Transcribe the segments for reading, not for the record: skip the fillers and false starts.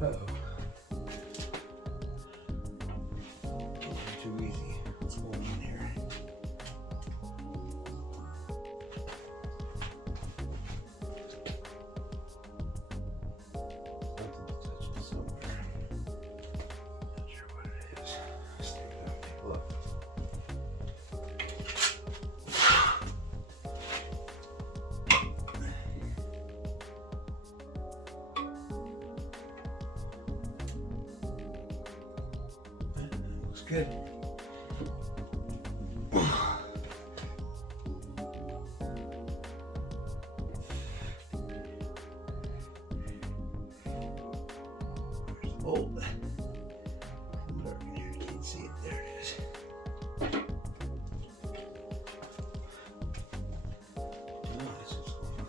Uh-oh. Too easy. What's going on here? Something's touching somewhere. Not sure what it is. Let's take it out and take a look. Looks good. Bolt. Dark in here, can't see it. There it is. Oh, this is going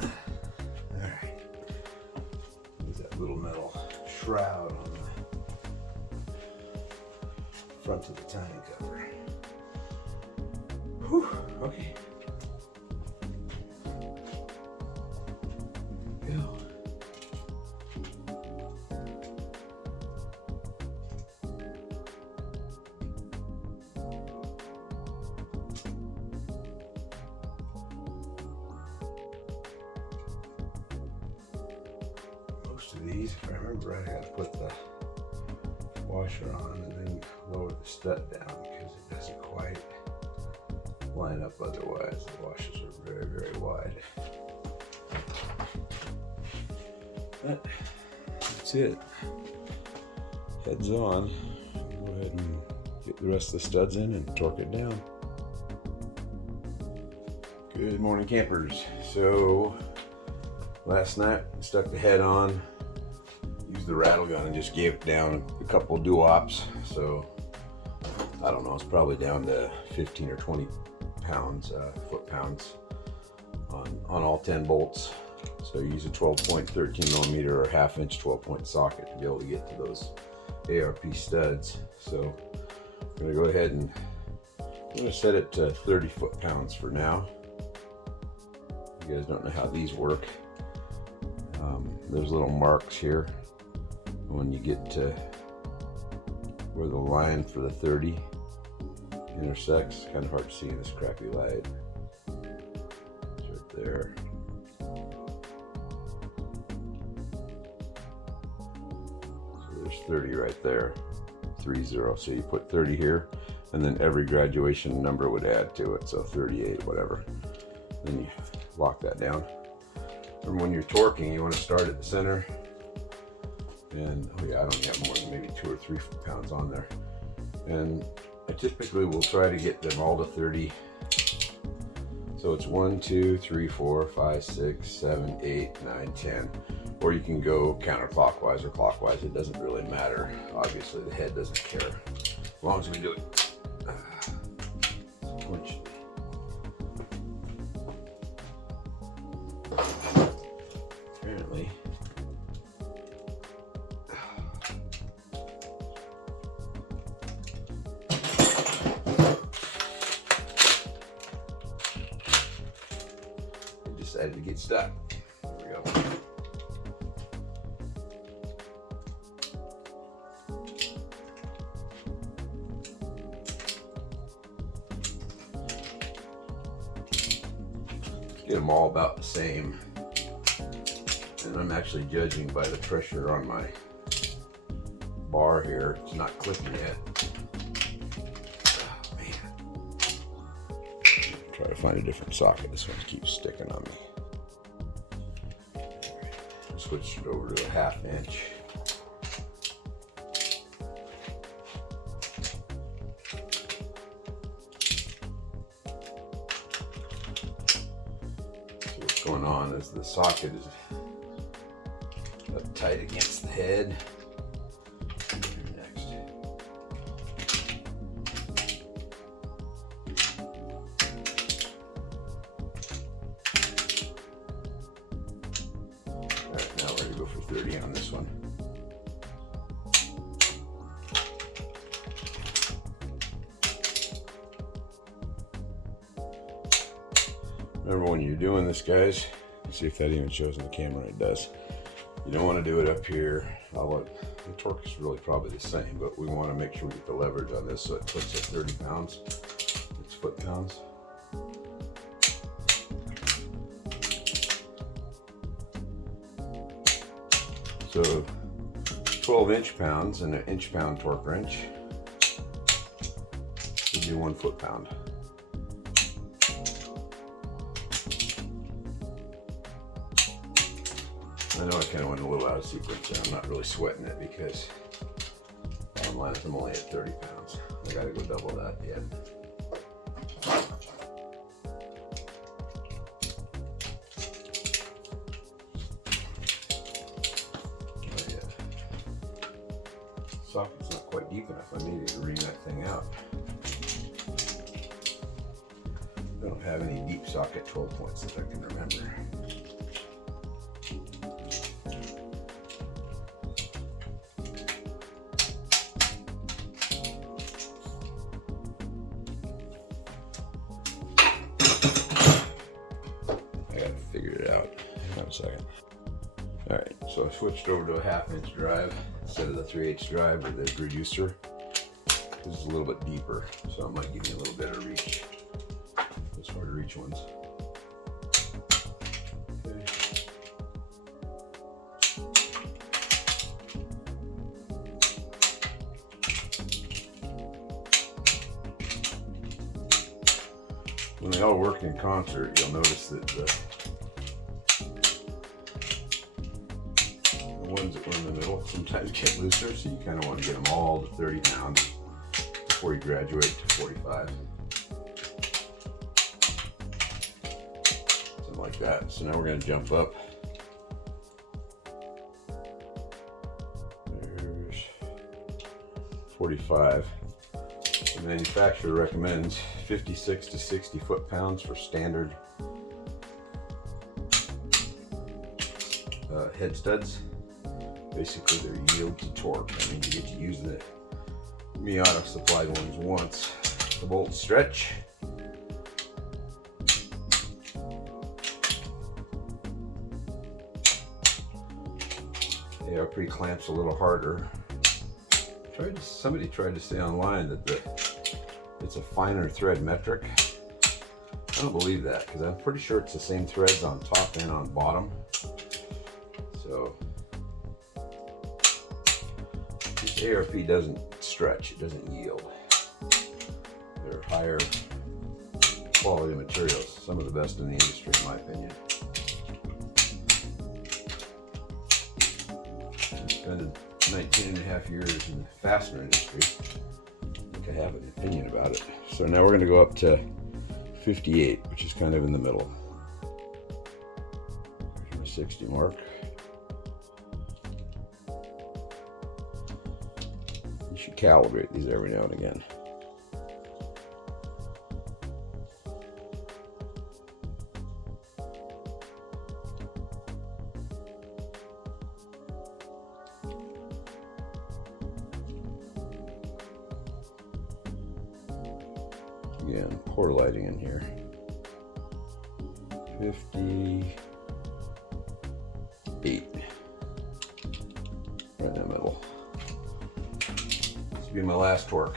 on. Alright. There's that little metal shroud on the front of the timing cover. Whew, okay. Go. Most of these, if I remember right, I gotta put the washer on and then lower the stud down because it doesn't quite line up otherwise. The washers are very, very wide. But that's it. Heads on. Go ahead and get the rest of the studs in and torque it down. Good morning, campers. So last night stuck the head on, used the rattle gun and just gave it down a couple doo-wops. So I don't know, it's probably down to 15 or 20 pounds, foot-pounds on all 10 bolts. So you use a 12.13 millimeter or half-inch 12-point socket to be able to get to those ARP studs. So I'm gonna go ahead and I'm gonna set it to 30 foot-pounds for now. You guys don't know how these work. There's little marks here. When you get to where the line for the 30 intersects, it's kind of hard to see in this crappy light. It's right there. So there's 30 right there, 30. So you put 30 here, and then every graduation number would add to it. So 38, whatever. Then you lock that down. And when you're torquing, you want to start at the center. And oh yeah, I don't have more than maybe 2 or 3 pounds on there. And I typically will try to get them all to 30. So it's 1, 2, 3, 4, 5, 6, 7, 8, 9, 10. Or you can go counterclockwise or clockwise. It doesn't really matter. Obviously, the head doesn't care as long as we do it sequentially. Apparently. Decided to get stuck. There we go. Get them all about the same. And I'm actually judging by the pressure on my bar here. It's not clicking yet. Oh man. Try to find a different socket. This one keeps sticking on me. Switch it over to a 1/2 inch. So what's going on is the socket is up tight against the head. Next. Alright, now we're going to go for 30 on this one. Remember when you're doing this, guys, See if that even shows on the camera. It does. You don't want to do it up here. The torque is really probably the same, but we want to make sure we get the leverage on this so it puts at 30 pounds. It's foot-pounds. So 12 inch-pounds and an inch-pound torque wrench would be 1 foot-pound. I know I kind of went a little out of sequence there. I'm not really sweating it because bottom line is I'm only at 30 pounds. I gotta go double that at the end. Socket's not quite deep enough. I needed to ream that thing out. I don't have any deep socket 12 points that I can remember. I gotta figure it out. Hang on a second. All right, so I switched over to a 1/2 inch drive instead of the 3/8 drive or the reducer. This is a little bit deeper, so it might give me a little better reach. Those hard to reach ones. Okay. When they all work in concert, you'll notice that the ones that were in the middle sometimes get looser, so you kind of want to get them all to 30 pounds before you graduate to 45. Something like that. So now we're going to jump up. There's 45. The manufacturer recommends 56 to 60 foot-pounds for standard head studs. Basically, they're yield to torque. That means you get to use the Miata supplied ones once. The bolts stretch. The ARP clamps a little harder. Somebody tried to say online that it's a finer thread metric. I don't believe that because I'm pretty sure it's the same threads on top and on bottom. So this ARP doesn't stretch, it doesn't yield. They're higher quality materials, some of the best in the industry in my opinion. I spent 19.5 years in the fastener industry. I think I have an opinion about it. So now we're going to go up to 58, which is kind of in the middle. There's my 60 mark. You should calibrate these every now and again. Again, poor lighting in here. 58. Right in the middle. This will be my last torque.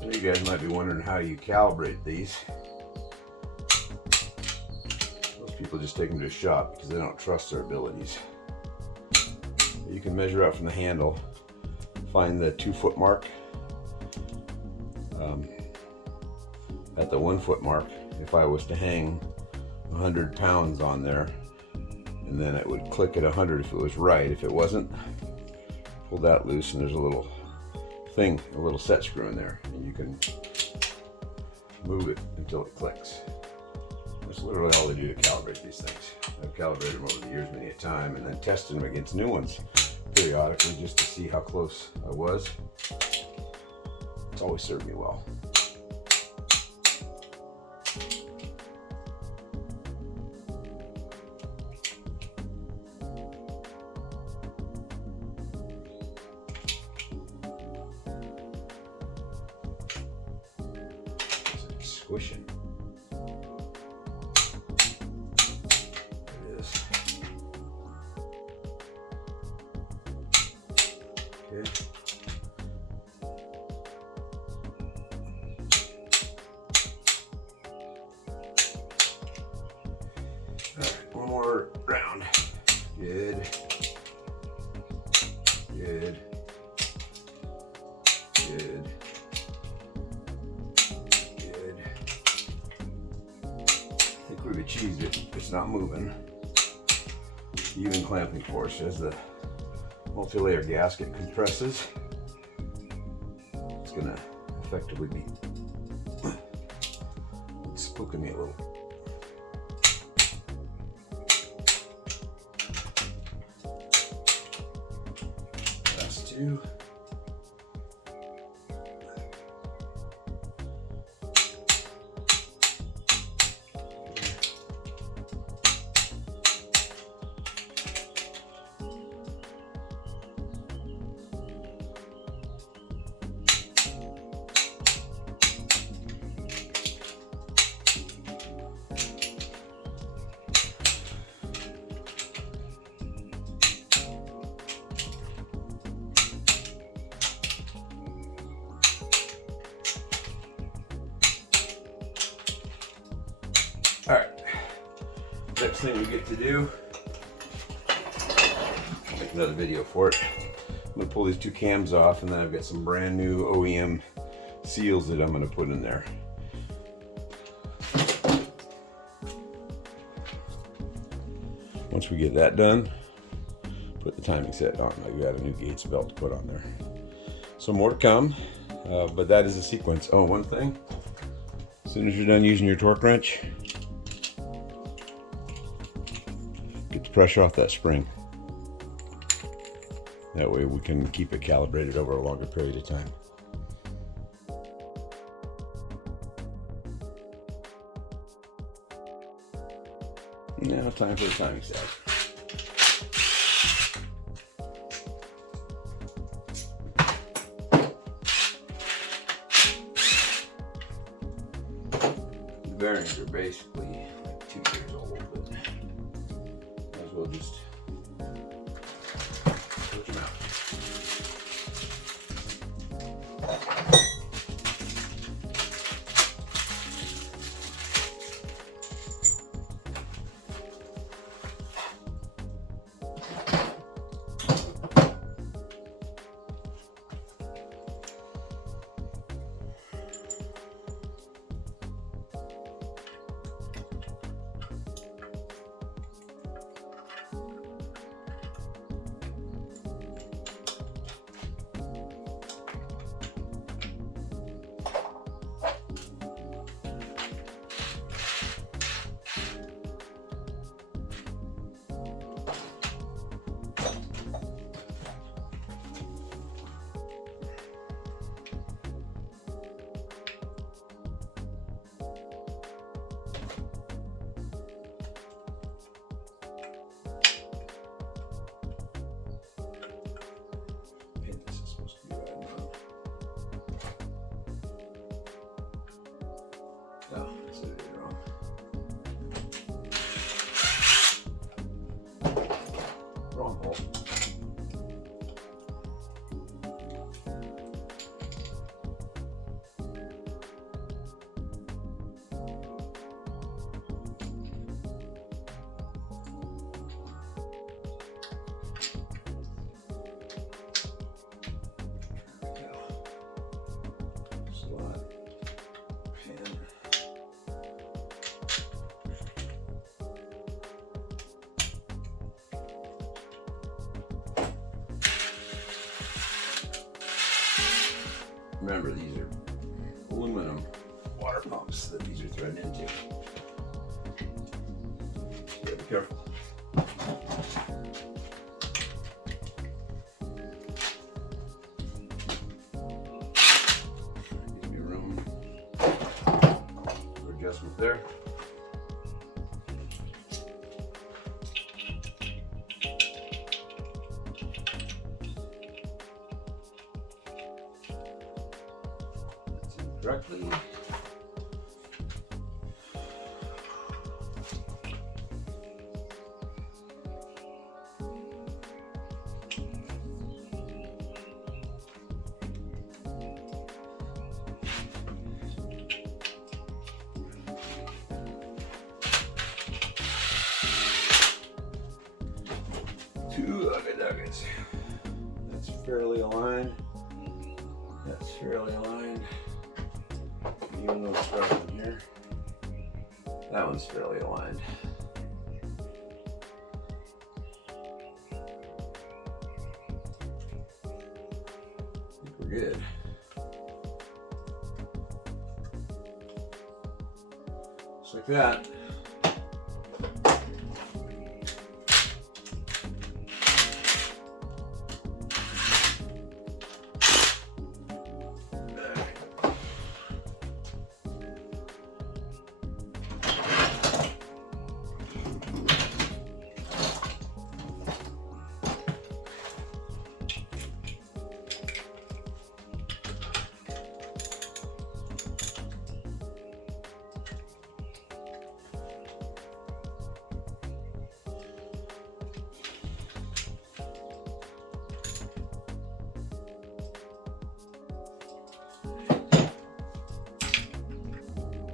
So you guys might be wondering how you calibrate these. People just take them to a shop because they don't trust their abilities. You can measure out from the handle, find the 2 foot mark. At the 1 foot mark, if I was to hang 100 pounds on there, and then it would click at 100 if it was right. If it wasn't, pull that loose and there's a little thing, a little set screw in there, and you can move it until it clicks. That's literally all they do to calibrate these things. I've calibrated them over the years many a time and then tested them against new ones periodically just to see how close I was. It's always served me well. squishing. There it is. Okay. All right, one more round. Good. Good. Good. Good. I think we've achieved it. It's not moving. Even clamping force as the multi-layer gasket compresses. It's gonna effectively be spooking me a little. Last two. All right, next thing we get to do, I'll make another video for it. I'm gonna pull these two cams off, and then I've got some brand new OEM seals that I'm gonna put in there. Once we get that done, put the timing set on. I've got a new Gates belt to put on there. So more to come, but that is the sequence. Oh, one thing, as soon as you're done using your torque wrench, get the pressure off that spring. That way we can keep it calibrated over a longer period of time. Now time for the timing set. The bearings are basically like 2 years old, but might as well just switch them out. Oh, I said it wrong. Wrong hole. Slot. Pin. Remember, these are aluminum water pumps that these are threaded into. You gotta be careful. Gives me room for adjustment there. Correctly. Two ugga duggets. That's fairly aligned. That's fairly aligned. Even though it's right in here. That one's fairly aligned. I think we're good. Just like that.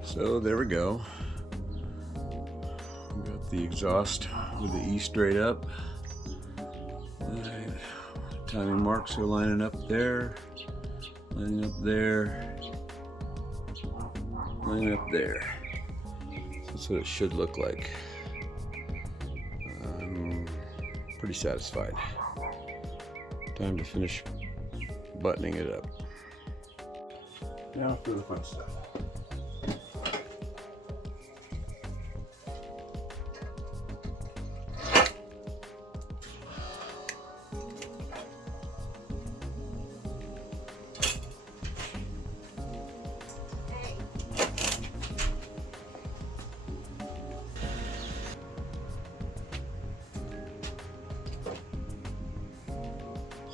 So there we go. We got the exhaust with the E straight up. Timing marks are lining up there, lining up there, lining up there. So that's what it should look like. I'm pretty satisfied. Time to finish buttoning it up. Now for the fun stuff.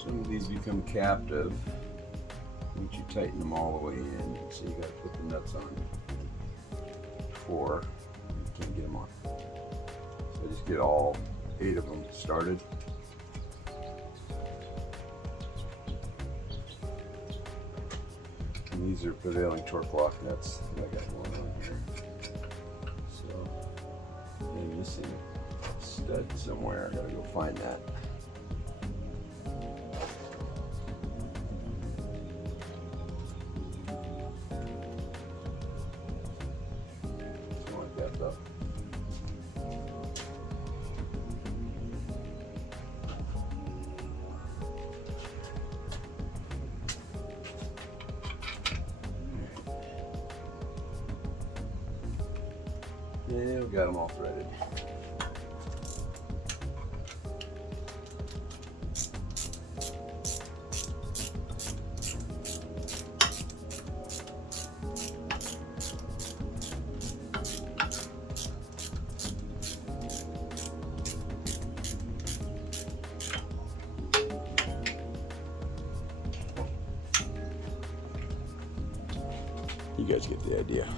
Some of these become captive once you tighten them all the way in. So you got to put the nuts on before you can't get them on. So I just get all 8 of them started. And these are prevailing torque lock nuts that I got going on here. So I'm missing a stud somewhere. I gotta go find that. And we got them all threaded. You guys get the idea.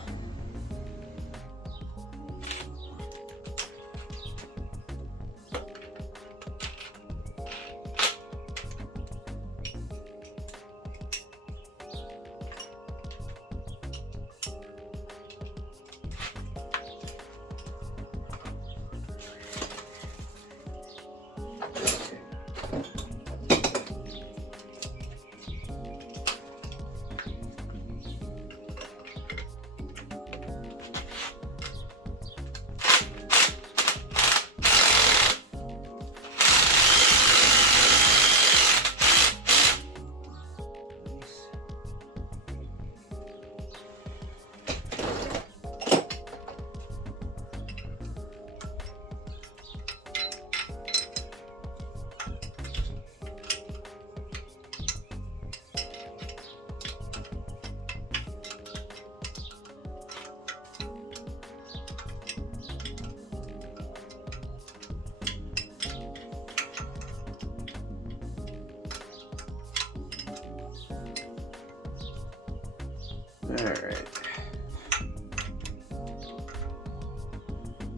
Alright.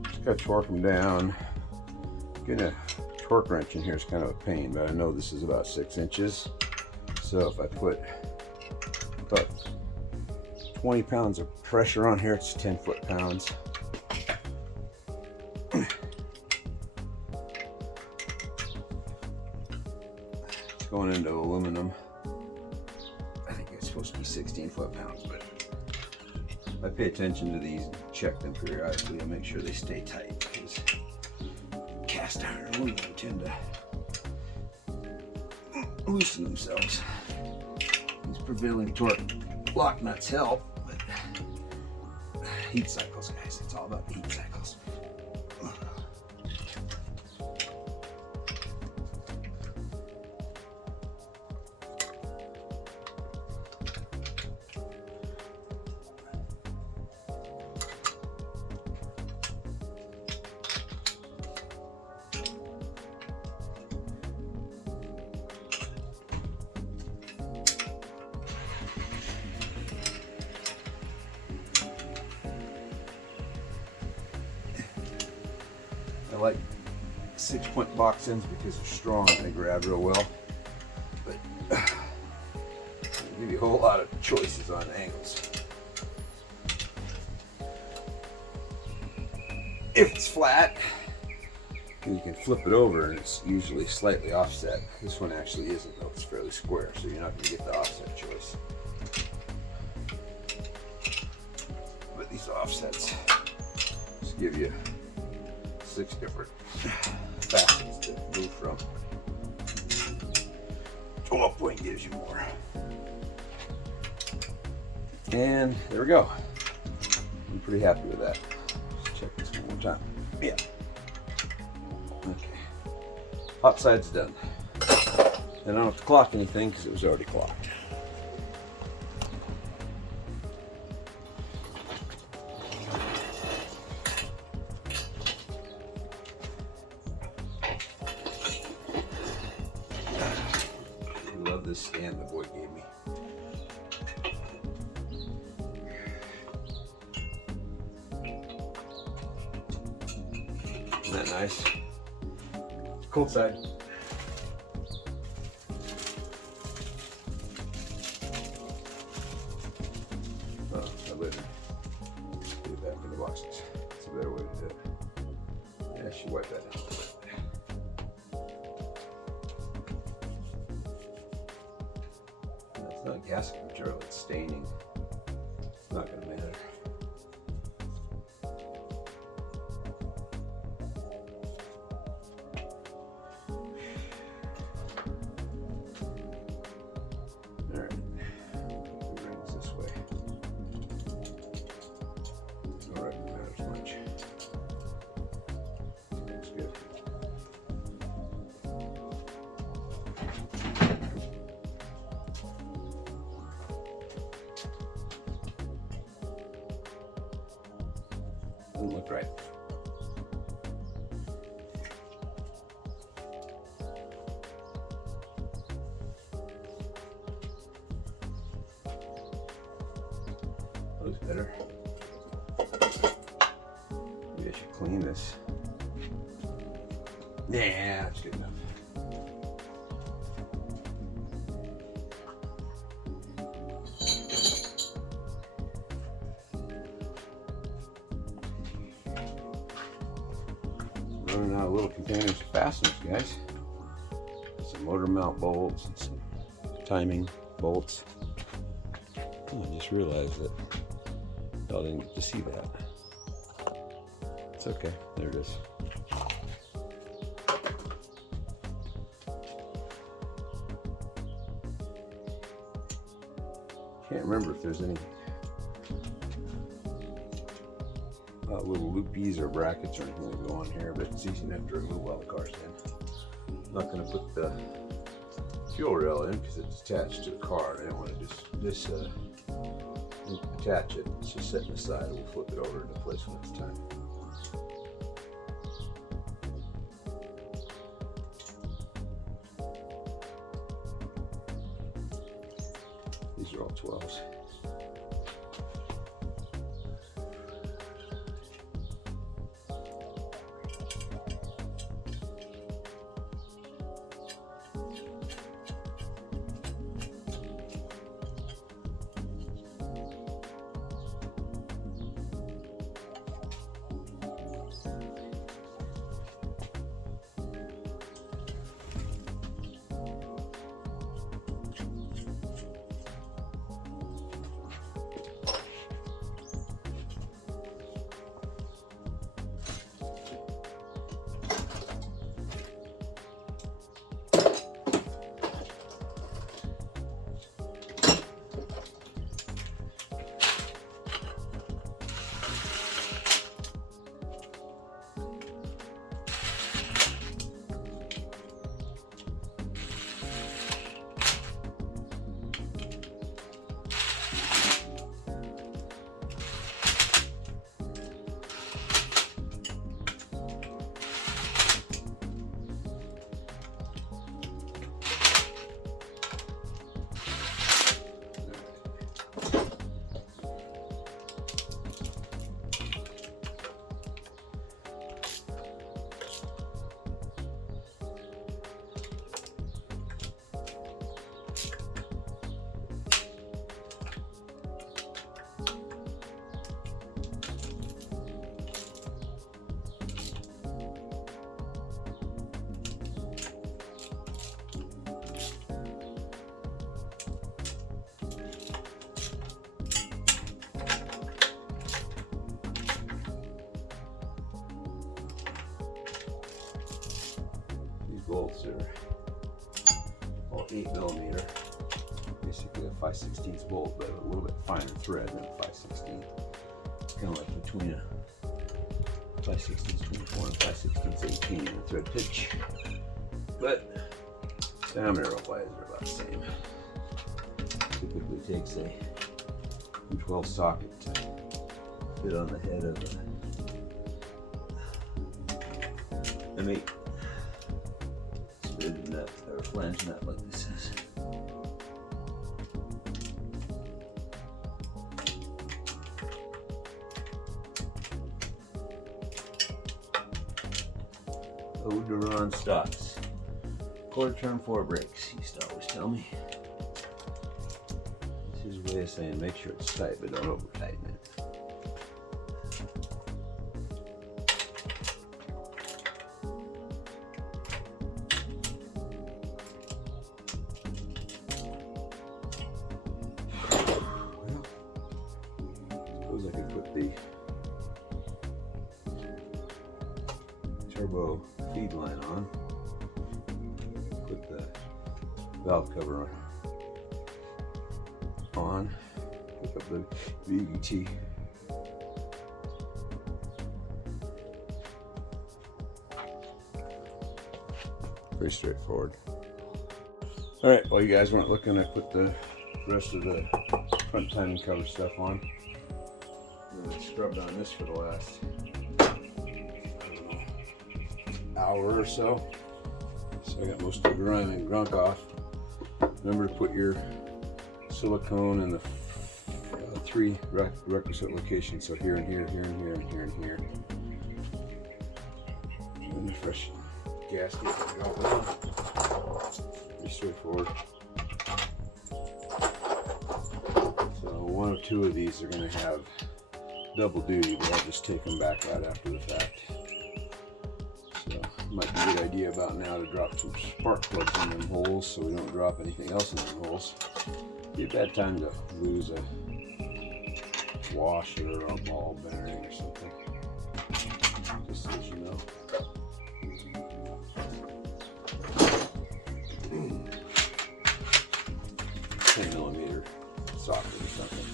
Just gotta torque them down. Getting a torque wrench in here is kind of a pain, but I know this is about 6 inches. So if I put about 20 pounds of pressure on here, it's 10 foot-pounds. aluminum. I think it's supposed to be 16 foot-pounds, but I pay attention to these and check them periodically and make sure they stay tight, because cast iron and aluminum tend to loosen themselves. These prevailing torque lock nuts help, but heat cycles, guys, it's all about the heat cycles. I like 6-point box ends because they're strong and they grab real well, but they give you a whole lot of choices on angles. If it's flat, you can flip it over and it's usually slightly offset. This one actually isn't, though. It's fairly square, so you're not going to get the offset choice. But these offsets just give you 6 different facets to move from. 12-point gives you more. And there we go. I'm pretty happy with that. Let's check this one more time. Yeah. Okay. Hot side's done. And I don't have to clock anything because it was already clocked. I love this stand the boy gave me. Isn't that nice? Cold side. Oh, I let it put it back in the boxes. That's a better way to do it. Yeah, I should wipe that down a little bit. It's not gasket material, it's staining. It's not going to matter. Alright, put the rings this way. Alright, not matters much. Looks good. Doesn't look right. Looks better. Maybe I should clean this. Nah, that's good enough. Running out of little containers of fasteners, guys. Some motor mount bolts and some timing bolts. Oh, I just realized that y'all didn't get to see that. It's okay, there it is. Can't remember if there's any little loopies or brackets or anything that go on here, but it's easy enough to remove while the car's in. I'm not going to put the fuel rail in because it's attached to the car. I don't want to just attach it. It's just setting aside. We'll flip it over into place when it's time. These are all 12s. bolts are all 8mm. Basically a 5/16 bolt, but a little bit finer thread than a 5/16. Kind of like between a 5/16 24 and 5/16 18 in the thread pitch. But diameter wise are about the same. Typically takes a 12 socket to fit on the head of an 8 thread nut or flange nut like this is. Duran stocks. Quarter turn 4 brakes, he used to always tell me. This is his way of saying make sure it's tight, but don't over tighten it. Well, suppose I could put the turbo feed line on, put the valve cover on, pick up the VVT. Pretty straightforward. All right, while you guys weren't looking, I put the rest of the front timing cover stuff on. I scrubbed on this for the last hour or so. So I got most of the grime and grunk off. Remember to put your silicone in the 3 requisite locations. So here and here, here and here, and here and here. And the fresh gasket will drop it on. Pretty straightforward. So one or two of these are going to have double duty, but I'll just take them back right after the fact. So might be a good idea about now to drop some spark plugs in them holes so we don't drop anything else in them holes. Be a bad time to lose a washer or a ball bearing or something, just so you know. 10mm socket or something.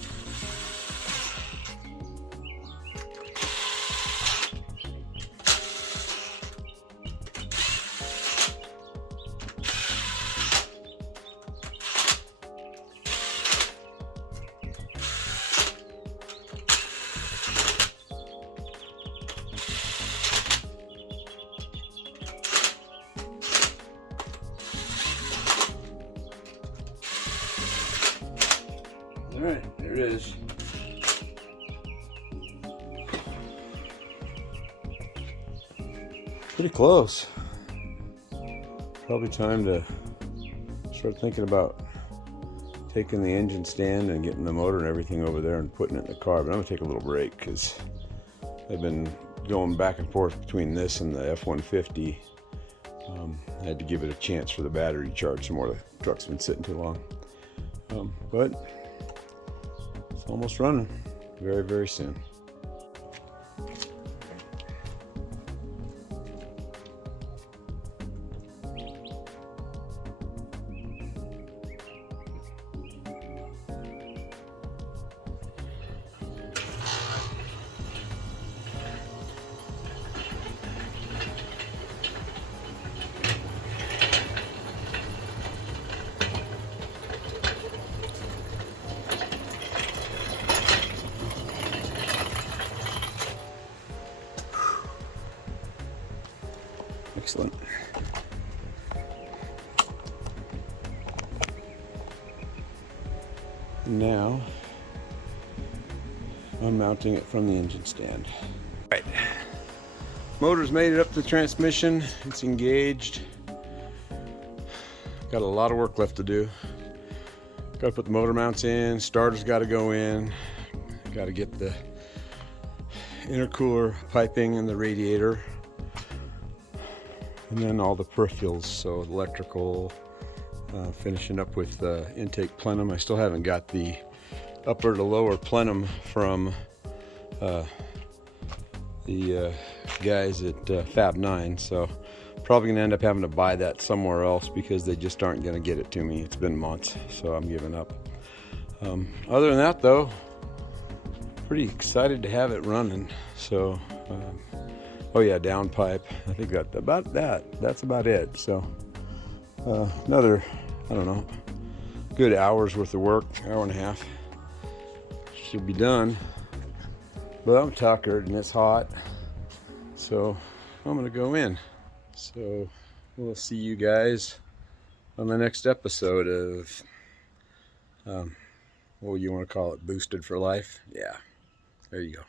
All right, there it is. Pretty close. Probably time to start thinking about taking the engine stand and getting the motor and everything over there and putting it in the car. But I'm gonna take a little break because I've been going back and forth between this and the F-150. I had to give it a chance for the battery charge some more. The truck's been sitting too long. But it's almost running very, very soon. Excellent. Now, unmounting it from the engine stand. Right. Motor's made it up to the transmission. It's engaged. Got a lot of work left to do. Got to put the motor mounts in. Starter's got to go in. Got to get the intercooler piping and the radiator. And then all the peripherals, so electrical, finishing up with intake plenum. I still haven't got the upper to lower plenum from the guys at Fab 9, so Probably gonna end up having to buy that somewhere else because they just aren't gonna get it to me. It's been months, so I'm giving up. Other than that though, pretty excited to have it running. So oh yeah, downpipe, I think that's about it. So another, I don't know, good hour's worth of work, hour and a half should be done. But I'm tuckered and it's hot, so I'm gonna go in. So we'll see you guys on the next episode of what do you want to call it, Boosted for Life? Yeah, there you go.